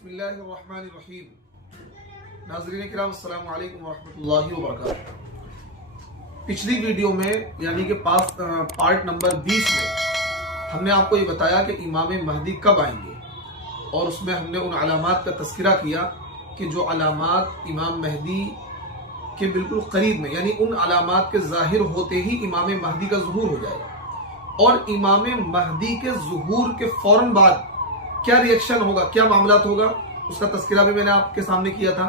बिस्मिल्लाहिर्रहमानिर्रहीम। नाज़रीन किराम अस्सलामु अलैकुम वरहमतुल्लाहि वबरकातुहू। पिछली वीडियो में यानी कि पार्ट नंबर 20 में हमने आपको ये बताया कि इमाम महदी कब आएंगे और उसमें हमने उन अलामात का तज़किरा किया कि जो अलामात इमाम महदी के बिल्कुल करीब में यानी उन अलामात के ज़ाहिर होते ही इमाम महदी का ज़ुहूर हो जाएगा और इमाम महदी के ज़ुहूर के फौरन बाद क्या रिएक्शन होगा, क्या मामलात होगा, उसका तज़किरा भी मैंने आपके सामने किया था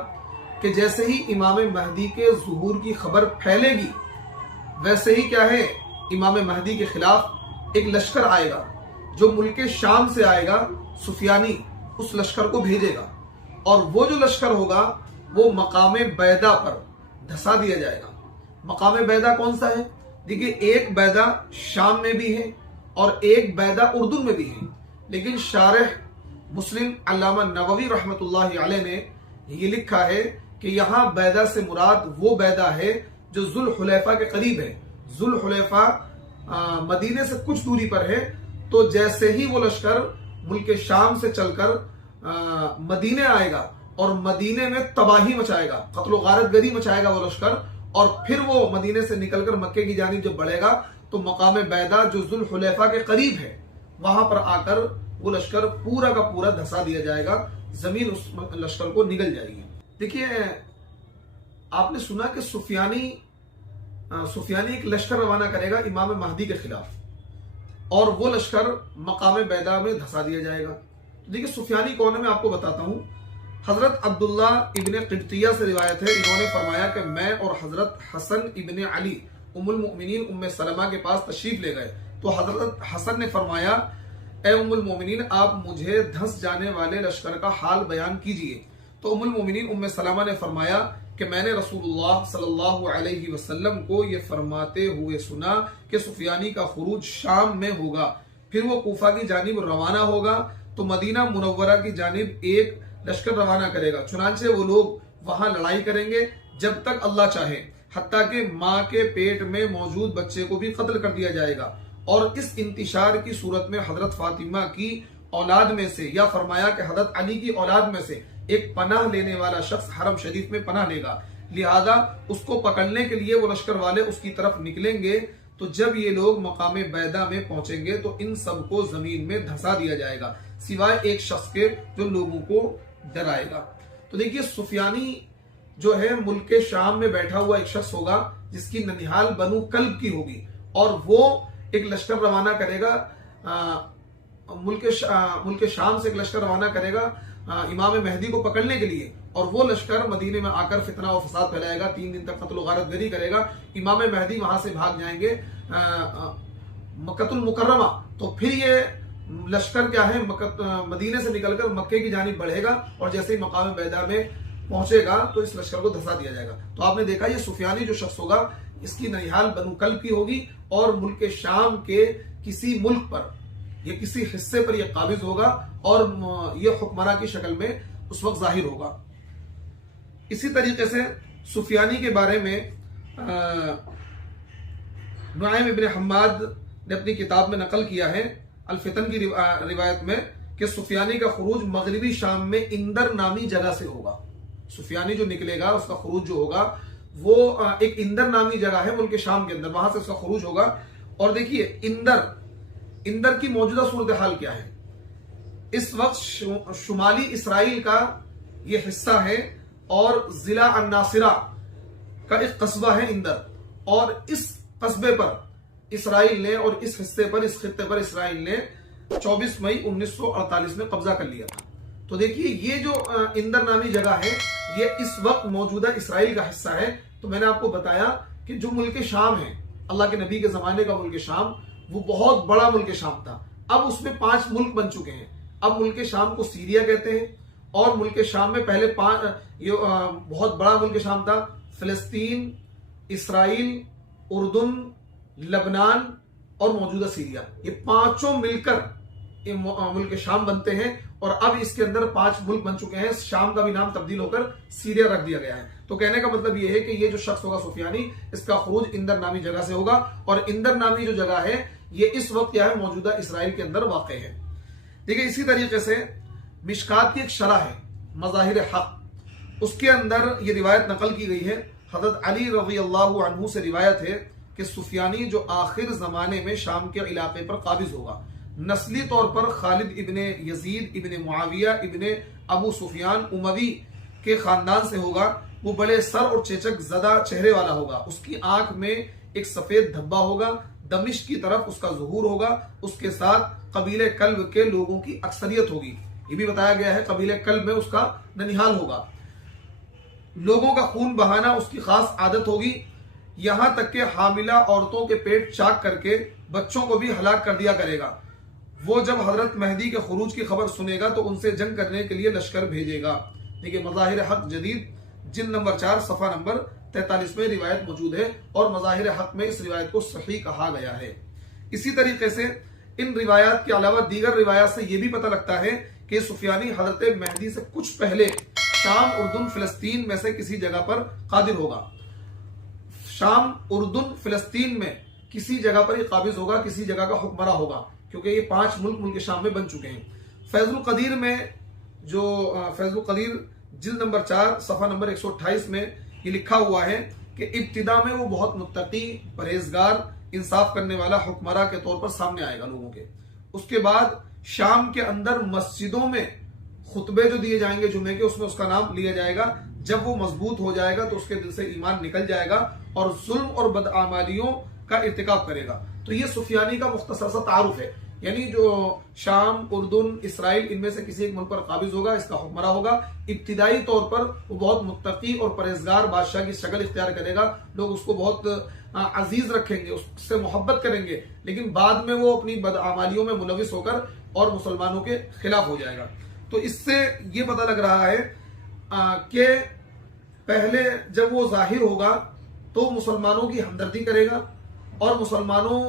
कि जैसे ही इमाम महदी के ज़ुहूर की खबर फैलेगी वैसे ही क्या है, इमाम महदी के खिलाफ एक लश्कर आएगा जो मुल्क शाम से आएगा। सुफियानी उस लश्कर को भेजेगा और वो जो लश्कर होगा वो मकाम बैदा पर धसा दिया जाएगा। मकाम बैदा कौन सा है? देखिए, एक बैदा शाम में भी है और एक बैदा उर्दू में भी है, लेकिन शारह मुस्लिम अल्लामा नववी रहमतुल्लाहि अलैह ने ये लिखा है कि यहाँ बैदा से मुराद वो बैदा है जो जुल हुलैफा के करीब है। जुल हुलैफा मदीने से कुछ दूरी पर है। तो जैसे ही वो लश्कर मुल्क शाम से चलकर मदीने आएगा और मदीने में तबाही मचाएगा, कत्ल गारत गरी मचाएगा वो लश्कर, और फिर वो मदीने से निकलकर मक्के की जानिब जब बढ़ेगा तो मकाम बैदा जो जुल हुलैफा के करीब है वहां पर आकर वो लश्कर पूरा का पूरा धसा दिया जाएगा, जमीन उस लश्कर को निगल जाएगी। देखिए, आपने सुना कि सुफियानी एक लश्कर रवाना करेगा इमाम महदी के खिलाफ और वो लश्कर मकाम बैदा में धसा दिया जाएगा। तो देखिए, सुफियानी कौन है मैं आपको बताता हूँ। हजरत अब्दुल्ला इब्ने क़िब्तिया से रिवायत है, इन्होंने फरमाया कि मैं और हजरत हसन इब्ने अली उम्मुल मोमिनीन उम्मे सलमा के पास तशरीफ ले गए तो हजरत हसन ने फरमाया, ए उम्मुल मोमिनीन, आप मुझे धंस जाने वाले लश्कर का हाल बयान कीजिए। तो उम्मुल मोमिनीन उम्मे सलमा ने फरमाया कि मैंने रसूलुल्लाह सल्लल्लाहु अलैहि वसल्लम को ये फरमाते हुए सुना कि सुफियानी का खुरूज शाम में होगा, फिर वो कूफा की जानिब रवाना होगा तो मदीना मुनव्वरा की जानिब एक लश्कर रवाना करेगा। चुनांचे वो लोग वहां लड़ाई करेंगे जब तक अल्लाह चाहे, हत्ता कि माँ के पेट में मौजूद बच्चे को भी कत्ल कर दिया जाएगा। और इस इंतिशार की सूरत में हजरत फातिमा की औलाद में से या फरमाया कि हजरत अली की औलाद में से एक पनाह लेने वाला शख्स हरम शरीफ में पनाह लेगा, लिहाजा उसको पकड़ने के लिए वो लश्कर वाले उसकी तरफ निकलेंगे। तो जब ये लोग मकाम बैदा में पहुंचेंगे तो इन सबको जमीन में धसा दिया जाएगा सिवाय एक शख्स के जो लोगों को डराएगा। तो देखिए, सुफियानी जो है मुल्क शाम में बैठा हुआ एक शख्स होगा जिसकी ननिहाल बनु कल्ब की होगी और वो एक लश्कर रवाना करेगा, मुल्क शाम से एक लश्कर रवाना करेगा इमाम महदी को पकड़ने के लिए, और वो लश्कर मदीने में आकर फितना और फसाद फैलाएगा, 3 दिन तक कत्ल गारत गरी करेगा। इमाम महदी वहां से भाग जाएंगे मक्कतुल मुकर्रमा। तो फिर ये लश्कर क्या है, मदीने से निकलकर मक्के की जानिब बढ़ेगा और जैसे ही मकाम बैदा में पहुंचेगा तो इस लश्कर को धसा दिया जाएगा। तो आपने देखा, ये सुफियानी जो शख्स होगा इसकी ननिहाल बनु कल्ब की होगी और मुल्क शाम के किसी मुल्क पर या किसी हिस्से पर यह काबिज होगा और यह हुक्मरान की शक्ल में उस वक्त जाहिर होगा। इसी तरीके से सुफियानी के बारे में नुआइम इब्ने हम्माद ने अपनी किताब में नकल किया है अल फितन की रिवायत में कि सुफियानी का खुरूज मगरिबी शाम में इंदर नामी जगह से होगा। सुफियानी जो निकलेगा उसका खुरूज जो होगा वो एक इंदर नामी जगह है मुल्क शाम के अंदर, वहां से उसका खुरूज होगा। और देखिए, इंदर की मौजूदा सूरत हाल क्या है। इस वक्त शुमाली इसराइल का यह हिस्सा है और जिला अन्नासिरा का एक कस्बा है इंदर, और इस कस्बे पर इसराइल ने और इस हिस्से पर, इस खित्ते पर इसराइल ने 24 मई 1948 में कब्जा कर लिया था। तो देखिए, ये जो इंदर नामी जगह है ये इस वक्त मौजूदा इसराइल का हिस्सा है। तो मैंने आपको बताया कि जो मुल्क शाम है, अल्लाह के नबी के जमाने का मुल्क शाम, वो बहुत बड़ा मुल्क शाम था। अब उसमें 5 मुल्क बन चुके हैं। अब मुल्क शाम को सीरिया कहते हैं और मुल्क शाम में पहले बहुत बड़ा मुल्क शाम था, फिलिस्तीन, इसराइल, उर्दुन, लबनान और मौजूदा सीरिया, ये पांचों मिलकर मुल्क शाम बनते हैं। और अब इसके अंदर 5 मुल्क बन चुके हैं, शाम का भी नाम तब्दील होकर सीरिया रख दिया गया है। तो कहने का मतलब यह है कि ये जो शख्स होगा सुफियानी, इसका खुरूज इंदर नामी जगह से होगा और इंदर नामी जो जगह है ये इस वक्त क्या है, मौजूदा इसराइल के अंदर वाक़ है। देखिए, इसी तरीके से मिशकात की एक शरह है मज़ाहिर हक, उसके अंदर ये रिवायत नकल की गई है। हज़रत अली रज़ी अल्लाहु अन्हु से रिवायत है कि सुफियानी जो आखिर ज़माने में शाम के इलाके पर काबिज होगा, नस्ली तौर पर खालिद इब्ने यजीद इब्ने मुआविया इब्ने अबू सुफियान उमवी के ख़ानदान से होगा। वो बड़े सर और चेचक ज़दा चेहरे वाला होगा, उसकी आंख में एक सफ़ेद धब्बा होगा, दमिश्क की तरफ उसका ज़ुहूर होगा, उसके साथ कबीले कल्ब के लोगों की अक्सरियत होगी। ये भी बताया गया है कबीले कल्ब में उसका ननिहाल होगा। लोगों का खून बहाना उसकी खास आदत होगी, यहां तक कि हामिला औरतों के पेट चाक करके बच्चों को भी हलाक कर दिया करेगा। वो जब हजरत मेहदी के खुरूज की खबर सुनेगा तो उनसे जंग करने के लिए लश्कर भेजेगा। देखिए मज़ाहिर हक जदीद जिल्द नंबर 4 सफ़ा नंबर 43 में रिवायत मौजूद है और मज़ाहिर हक में इस रिवायत को सही कहा गया है। इसी तरीके से इन रिवायात के अलावा दीगर रिवायात से यह भी पता लगता है कि सुफियानी हजरत मेहदी से कुछ पहले शाम, उर्दुन, फिलिस्तीन में से किसी जगह पर कादिर होगा। शाम, उर्दुन, फिलिस्तीन में किसी जगह पर ये काबिज होगा, किसी जगह का हुक्मरा होगा, क्योंकि ये 5 मुल्क शाम में बन चुके हैं। फैजुल कदीर में जो फैजुल कदीर जिल्द नंबर 4 सफ़ा नंबर 128 में ये लिखा हुआ है कि इब्तिदा में वो बहुत मुत्तकी, परहेजगार, इंसाफ करने वाला हुक्मरा के तौर पर सामने आएगा लोगों के। उसके बाद शाम के अंदर मस्जिदों में खुतबे जो दिए जाएंगे जुमे के, उसमें उसका नाम लिया जाएगा। जब वो मजबूत हो जाएगा तो उसके दिल से ईमान निकल जाएगा और जुल्म और बदआमालियों का इर्तिकाब करेगा। तो ये सुफियानी का मुख्तसर सा तारुफ है, यानी जो शाम, उर्दुन, इसराइल, इनमें से किसी एक मुल्क पर काबिज होगा, इसका हुक्मरा होगा। इब्तिदाई तौर पर वो बहुत मुत्तकी और परहेजगार बादशाह की शक्ल इख्तियार करेगा, लोग उसको बहुत अजीज रखेंगे, उससे मोहब्बत करेंगे, लेकिन बाद में वो अपनी बदआमालियों में मुलविस होकर और मुसलमानों के खिलाफ हो जाएगा। तो इससे ये पता लग रहा है कि पहले जब वो जाहिर होगा तो मुसलमानों की हमदर्दी करेगा और मुसलमानों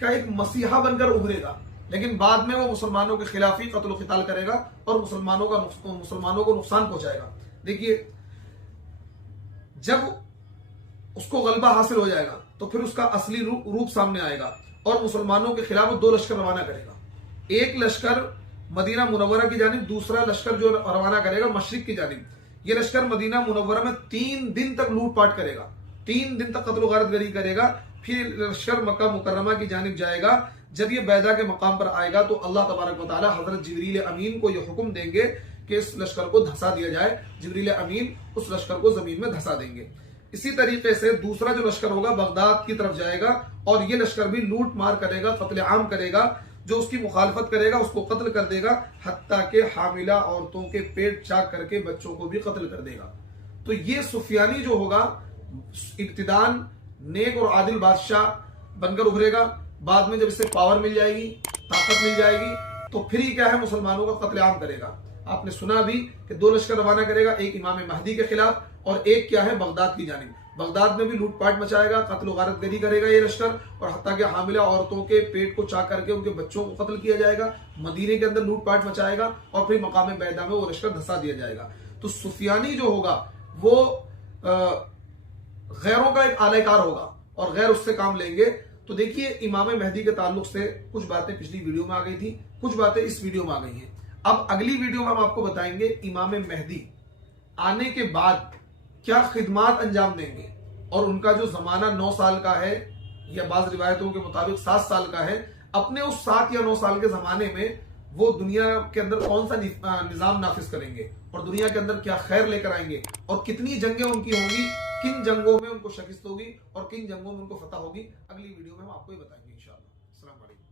का एक मसीहा बनकर उभरेगा, लेकिन बाद में वो मुसलमानों के खिलाफ ही कत्ल क़िताल करेगा और मुसलमानों को नुकसान पहुंचाएगा। देखिए जब उसको गलबा हासिल हो जाएगा तो फिर उसका असली रूप सामने आएगा और मुसलमानों के खिलाफ वो 2 लश्कर रवाना करेगा। एक लश्कर मदीना मुनव्वरा की जानिब, दूसरा लश्कर जो रवाना करेगा मशरिक की जानिब। ये लश्कर मदीना मुनव्वरा में 3 दिन तक लूटपाट करेगा, 3 दिन तक कत्ल गारतगरी करेगा। फिर लश्कर मक्का मुकर्रमा की जानिब जाएगा। जब ये बैदा के मकाम पर आएगा तो अल्लाह तबारक व तआला हजरत जिब्रील अमीन को ये हुक्म देंगे कि इस लश्कर को धंसा दिया जाए। जिब्रील अमीन उस लश्कर को जमीन में धंसा देंगे। इसी तरीके से दूसरा जो लश्कर होगा बगदाद की तरफ जाएगा और ये लश्कर भी लूट मार करेगा, कत्ले आम करेगा। जो उसकी मुखालफत करेगा उसको कत्ल कर देगा, हत्ता के हामिला औरतों के पेट चाक करके बच्चों को भी कत्ल कर देगा। तो ये सुफियानी जो होगा इब्तिदान नेक और आदिल बादशाह बनकर उभरेगा। बाद में जब इससे पावर मिल जाएगी, ताकत मिल जाएगी, तो फिर ही क्या है मुसलमानों का कत्लेआम करेगा। आपने सुना भी कि 2 लश्कर रवाना करेगा, एक इमाम महदी के खिलाफ और एक क्या है बगदाद की जानिब। बगदाद में भी लूटपाट मचाएगा, कत्ल गारतगरी करेगा ये लश्कर, और हत्ता के हामिला औरतों के पेट को चाक करके उनके बच्चों को कत्ल किया जाएगा। मदीने के अंदर लूटपाट मचाएगा और फिर मकाम बैदा में वो लश्कर धंसा दिया जाएगा। तो सुफियानी जो होगा वो गैरों का एक आलाकार होगा और गैर उससे काम लेंगे। तो देखिए इमाम महदी के ताल्लुक से कुछ बातें पिछली वीडियो में आ गई थी, कुछ बातें इस वीडियो में आ गई हैं। अब अगली वीडियो में हम आपको बताएंगे इमाम महदी आने के बाद क्या खिदमात अंजाम देंगे और उनका जो जमाना 9 साल का है या बाज़ रिवायतों के मुताबिक 7 साल का है। अपने उस 7 या 9 साल के जमाने में वो दुनिया के अंदर कौन सा निजाम नाफिज करेंगे और दुनिया के अंदर क्या खैर लेकर आएंगे और कितनी जंगें उनकी होंगी, किन जंगों में उनको शिकस्त होगी और किन जंगों में उनको फतह होगी, अगली वीडियो में हम आपको ये बताएंगे इंशाअल्लाह। अस्सलाम वालेकुम।